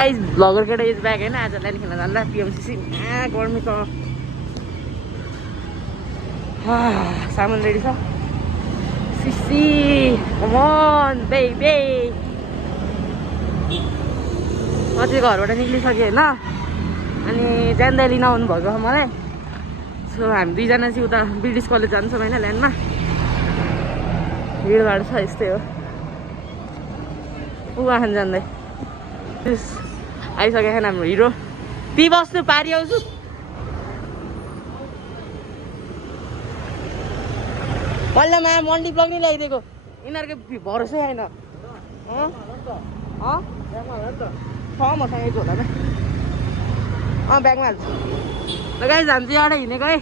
Guys bagger केटा is back हैन आज ल्यान्ड खेल्न जाँदा पिएमसीसी गर्मी त सामान रेडी छ सिसी कम अन बेबी म चाहिँ घरबाट निक्लिसकेँ होइन अनि जान्दै लिन आउनु भएको मलाई सो हामी दुईजना चाहिँ उता ब्रिटिस कलेज जान्छौँ होइन ल्यान्डमा भिडभाड छ यस्तै हो उहाँ जान्दै आइसकेको छैन हाम्रो हिरो ती बस्नु पारि आउँछु पहिला मन्डी ब्लग नै ल्याइदिएको यिनीहरूको भरोसै आएन मसँग एक होला ब्यागमा हाल्छु ल गाइस हामी चाहिँ एउटा हिँडेको है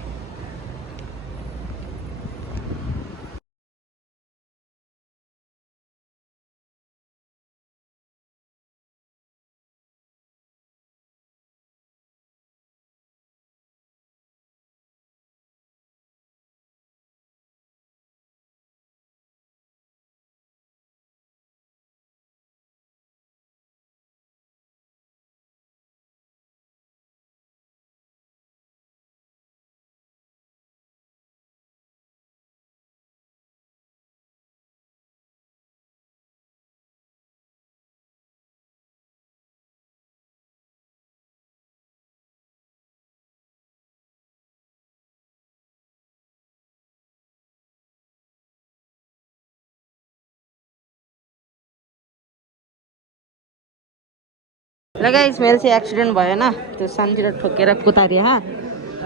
ल गाइस मेरो चाहिँ एक्सिडेन्ट भएन त्यो सानतिर ठोकेर कुतारियो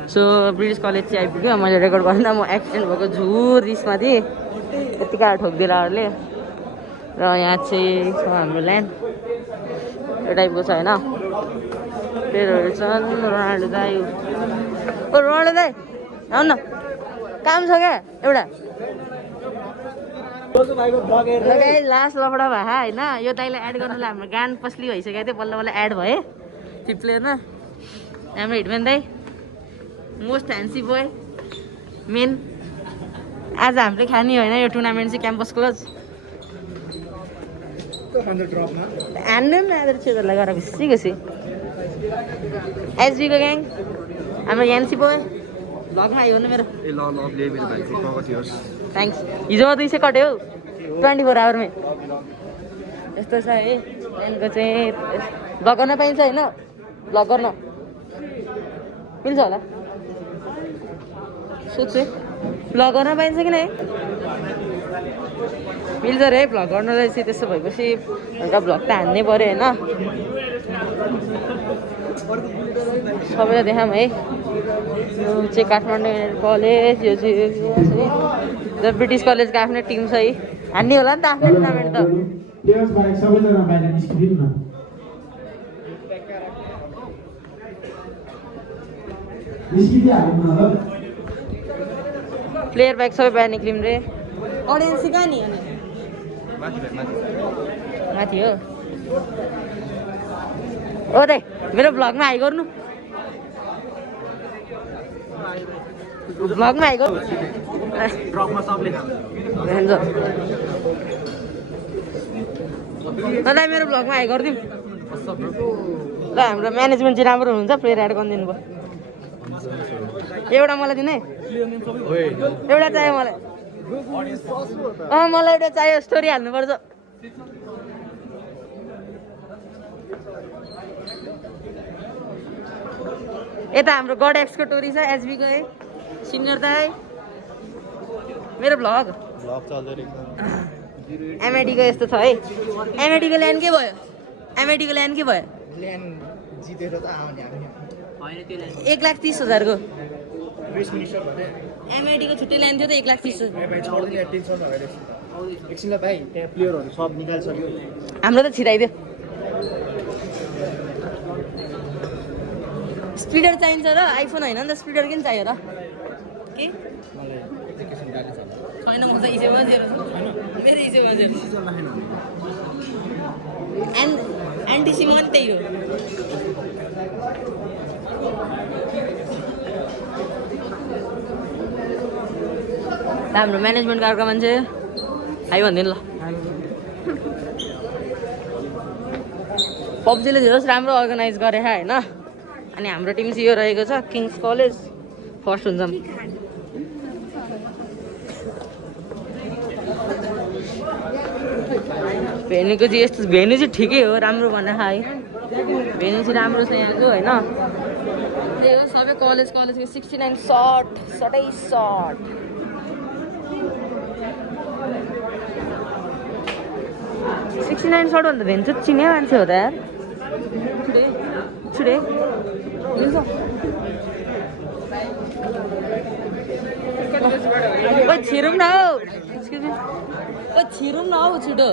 सो ब्रिटिस कलेज चाहिँ आइपुग्यो मैले रेकर्ड गर्दा म एक्सिडेन्ट भएको झुर रिसमा थिएँ यतिका ठोकिदिएरहरूले र यहाँ चाहिँ छ हाम्रो ल्यान्ड यो टाइपको छ होइन प्लेयरहरू छन् रोनाल्डो दाइ ओ रोनाल्डो दाइ आउनु न काम छ क्या एउटा लास्ट लफडा भए होइन यो दाइलाई एड गर्नुलाई हाम्रो गान पस्ली भइसकेको थियो बल्ल बल्ल एड भए फिफ्थ प्लेयरमा हाम्रो हिटम्यान दाइ मोस्ट ह्यान्सी बोय मेन आज हामीले खाने होइन यो टुर्नामेन्ट चाहिँ क्याम्पस क्लोज हान्नु पनि आदर छेउहरूलाई गरेर खुसी खुसी एसबीको ग्याङ हाम्रो ह्यान्सी बोय भ्लगमा आयो भने मेरो थ्याङ्क्स हिजोमा 200 कट्यो 24 आवरमै यस्तो छ है ल्यान्डको चाहिँ भ्लग गर्न पाइन्छ होइन भ्लग गर्न मिल्छ होला सोध्छु है भ्लग गर्न पाइन्छ कि नै मिल्छ रे भ्लग गर्नलाई चाहिँ त्यस्तो भएपछि हल्का भ्लग त हान्नै पऱ्यो होइन सबैलाई देखाऊँ है यो चाहिँ काठमाडौँ कलेज यो चाहिँ ब्रिटिस कलेजको आफ्नै टिम छ है हान्ने होला नि त आफ्नै टुर्नामेन्ट त प्लेयर ब्याग सबै बाहिर निक्लिम रे अडियन्स कहाँ नि माथि हो ओ दाइ मेरो भ्लगमा हाई गर्नु भ्लगमा हाई गर्नु दाइ मेरो भ्लगमा हाई गरिदिउँ ल हाम्रो म्यानेजमेन्ट चाहिँ राम्रो हुनुहुन्छ प्लेयर एड गरिदिनु भयो एउटा मलाई दिने एउटा चाहियो मलाई मलाई एउटा चाहियो स्टोरी हाल्नुपर्छ यता हाम्रो गड एक्सको टोरी छ एसबीको है सिनियर दाइ मेरो भ्लग एमआइडीको यस्तो छ है एमआइडीको ल्यान्ड के भयो एमआइडीको ल्यान्ड के भयो 1,30,000 को एमआइडीको छुट्टै ल्यान्ड थियो त 1,30,000 हाम्रो त छिराइदियो स्पिडर चाहिन्छ र आइफोन होइन नि त स्पिडर किन चाहियो र के छैन म त इसेमा जेरो मेरो इसेमा जेरो एन्टिसिमा पनि त्यही हो हाम्रो म्यानेजमेन्ट कारको मान्छे हाई भनिदिनु ल पब्जीले धेरै राम्रो अर्गनाइज गरे होइन अनि हाम्रो टिम चाहिँ यो रहेको छ किङ्स कलेज फर्स्ट हुन्छ भेन्यूको चाहिँ यस्तो भेन्यू चाहिँ ठिकै हो राम्रो भने है भेन्यू चाहिँ राम्रो छ यहाँको होइन त्यही हो सबै कलेजको 69 सटै सट 69 सट भन्दा भेन्चु चिने मान्छे हो त यार छुडे छिरौँ न हौ छिरौँ न हौ छिटो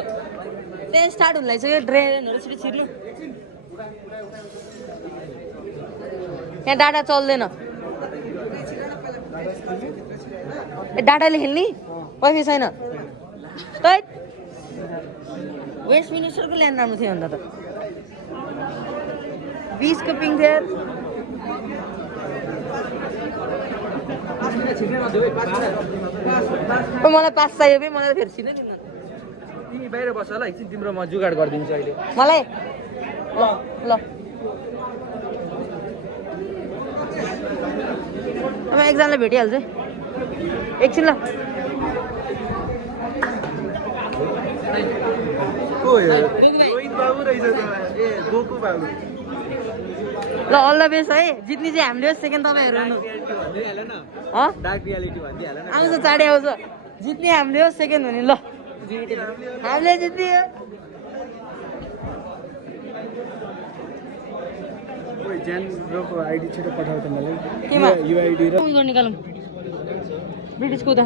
त्यहाँ स्टार्ट हुन लागिसक्यो ट्रेनहरू छिटो छिर्नु यहाँ डाटा चल्दैन ए डाटाले खेल्ने वाइफाई छैन तै वेस्ट मिनिस्टरको ल्यान्ड राम्रो थियो अन्त त 20 को पिङ थियो मलाई 5 चाहियो बे मलाई फेरि छिनै दिनु तिमी बाहिर बस ल एकछिन तिम्रो म जुगाड गरिदिन्छु अहिले मलाई ल अब एकजनालाई भेटिहाल्छ एकछिन ल रोहित बाबु रहेछ ए गोकु बाबु ल अल द बेस्ट है जित्ने चाहिँ हामीले सेकेन्ड तपाईँहरू हुनु डार्क रियालिटी भनिदिइहाल न आउँछ चाँडै आउँछ जित्ने हामीले हो सेकेन्ड हुने ल हामीले जित्ने ज्यान ब्रोको आइडी छिटो पठाउ त मलाई केमा युआइडी र उयो निकालौँ ब्रिटिसको त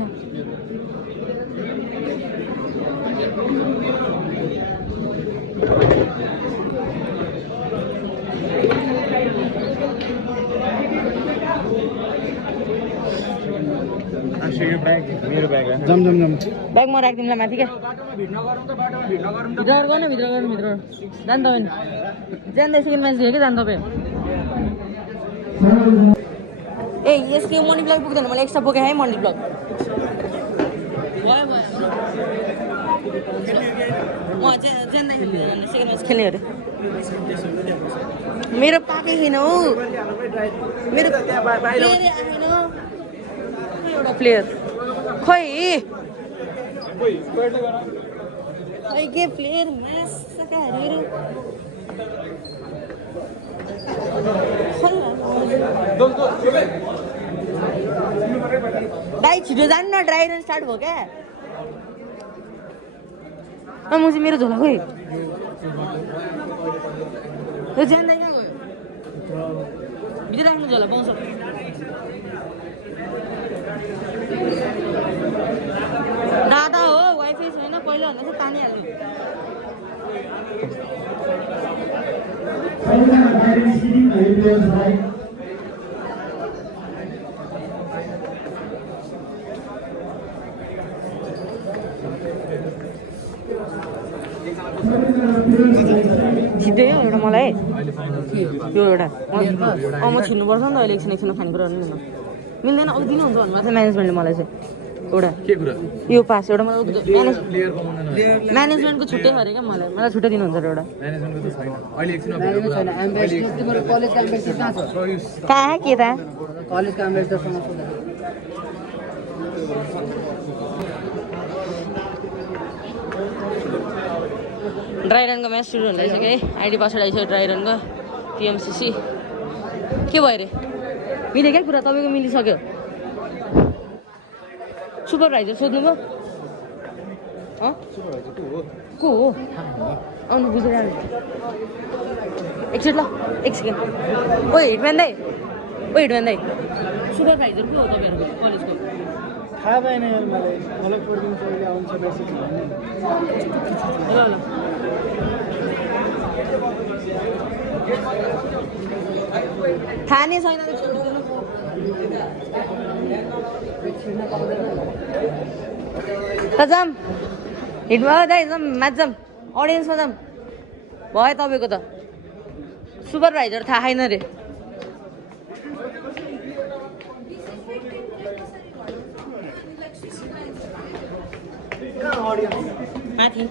मेरो ब्याग जम ब्याग म राखिदिउँला माथि क्या भित्र गर्नु भित्र जानु तपाईँ जान्दै सेकेन्ड म्याच थियो कि जानु तपाईँ ए यसको मनी ब्लक पुग्दैन मलाई एक्स्ट्रा बोकेँ है मनी ब्लक म जान्दै सेकेन्ड म्याच खेल्ने अरे मेरो पाकै छैन हौ मेरो एउटा प्लेयर खोइ के प्लेयर म्याच सकाहरू भाइ छिटो जानु न ड्राई रन स्टार्ट भयो क्या म चाहिँ मेरो झोला खोइ यो जान्दै कहाँ गयो भित्र राख्नु झोला पाउँछ दादा हो वाइफाई छैन पहिला भन्दा चाहिँ पानी हाल्नु जित्यो एउटा मलाई यो एउटा म छिन्नुपर्छ नि त अहिले एकछिन खानेकुराहरू नि मिल्दैन अब दिनुहुन्छ भन्नु भएको थियो म्यानेजमेन्टले मलाई चाहिँ एउटा के कुरा यो पास एउटा मलाई म्यानेजमेन्टको छुट्टै अरे क्या मलाई छुट्टै दिनुहुन्छ र एउटा कहाँ के त ड्राई रनको म्याच सुरु हुँदैछ कि आइडी पासवर्ड आइसक्यो ड्राई रनको टिएमसिसी के भयो अरे मिल्यो क्या कुरा तपाईँको मिलिसक्यो सुपरभाइजर सोध्नुभयो को हो आउनु बुझेर एकछिन ल एक सेकेन्ड ओ हिटम्यान दाइ सुपरभाइजर को हो तपाईँहरूको कलेजको थाहा भएन यार मलाई पढिदिनु अहिले आउँछ बेसिक ल थाहा नै छैन त जाम हिटमा दाइ जाम म्याच जाम अडियन्समा जाम भयो तपाईँको त सुपरभाइजर थाहा छैन रे माथि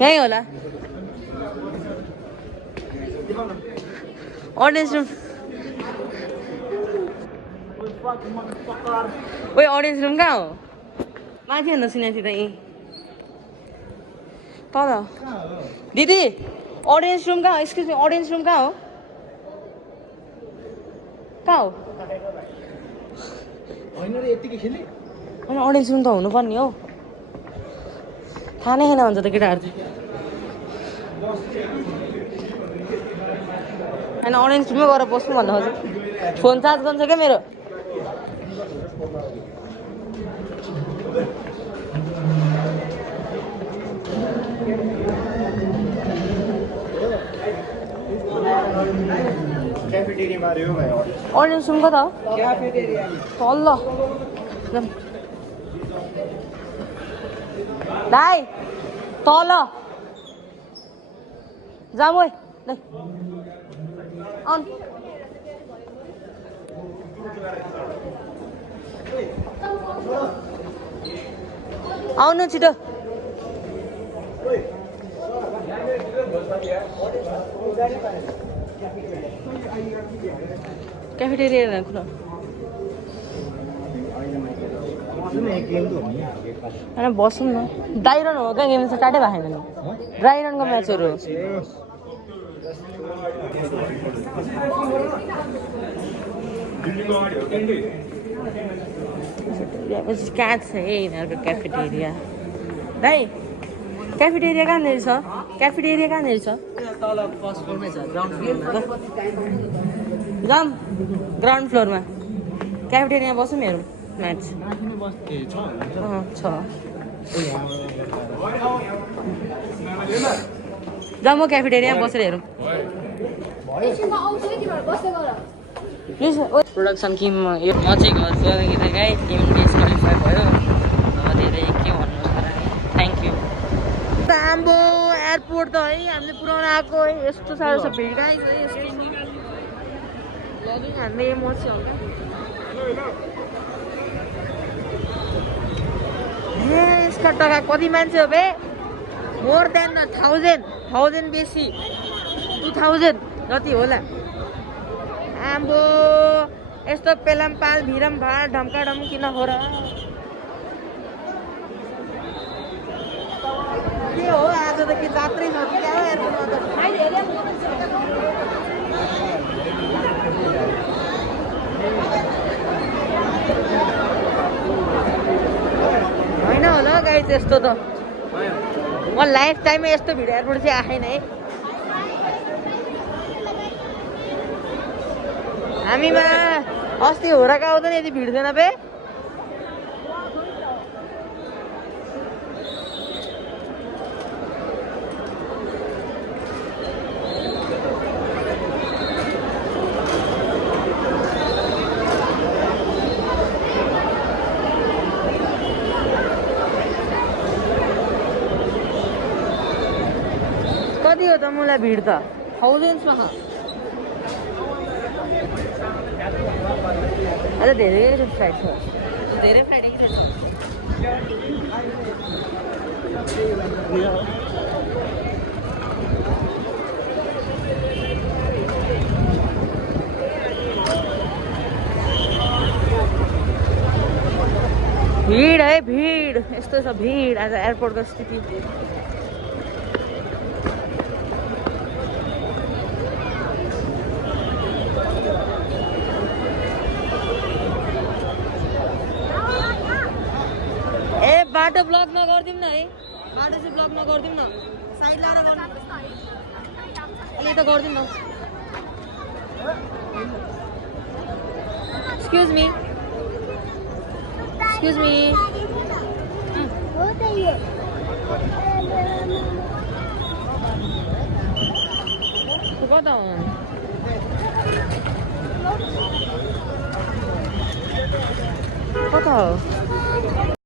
यहीँ होला Audience room. Wait, audience room कहाँ हो? माथि हेर्न सुनेको थिएँ त तल दिदी audience room कहाँ हो? Excuse me, audience room कहाँ हो? कहाँ हो? होइन रे यतिकै खेले होइन audience room त हुनुपर्ने हो थाहा नै छैन भन्छ त केटाहरू चाहिँ होइन audience room मै गएर बस्नु भन्दा खोजेँ फोन चार्ज गर्नु छ क्या मेरो क्याफेटेरिया मारे हो भाइ audience room कता हो? क्याफेटेरिया तल्ल जाऊँ दाइ तल जाऊँ ओइ दाइ आउनु आउनु छिटो क्याफेटेरिया खुल होइन बसौँ न ड्राई रन हो क्या गेम त स्टार्टै भएको छैन नि ड्राई रनको म्याचहरू हो कहाँ छ है यिनीहरूको क्याफेटेरिया दाइ क्याफेटेरिया कहाँनिर छ क्याफेटेरिया कहाँनिर छ तल फर्स्ट फ्लोरमै छ ग्राउन्ड फ्लोरमा जाऊँ ग्राउन्ड फ्लोरमा क्याफेटेरिया बसौँ हेरौँ म्याच छ जाऊँ म क्याफेटेरिया बसेर हेरौँ प्रोडक्सन टिम यो म चाहिँ घर गएर गाई टिम डिस्क्वालिफाई भयो धेरै के भन्नु थ्याङ्क यू आम्बो एयरपोर्ट त है हामीले पुऱ्याउन आएको है यस्तो साह्रो छ भिड गाई है यस्तो लगिङ हामीले मर्छ ए यसका टका कति मान्छे हो बे मोर देन 1000 बेसी 2000 जति होला आम्बो यस्तो पेलाम पाल भिरम भाड ढम्का ढम किन हो र के हो आज त के जात्रै छ कि क्या हो एयरपोर्टमा होइन होला गाई त्यस्तो त म लाइफ टाइममा यस्तो भिड एयरपोर्ट चाहिँ आएन है हामीमा अस्ति होराका आउँदैन यति भिड थिएन बे कति हो त मलाई भिड त थाउजन्ड्समा अझ धेरै फ्लाइट छ धेरै फ्लाइट एक्सट्रा छ भिड है भिड यस्तो छ भिड आज एयरपोर्टको स्थिति बाटो ब्लक नगरिदिउँ न है बाटो चाहिँ ब्लक नगरिदिउँ न साइड लाएर गर्नु अहिले त गरिदिउँ न एक्सक्युज मी कता हो कता हो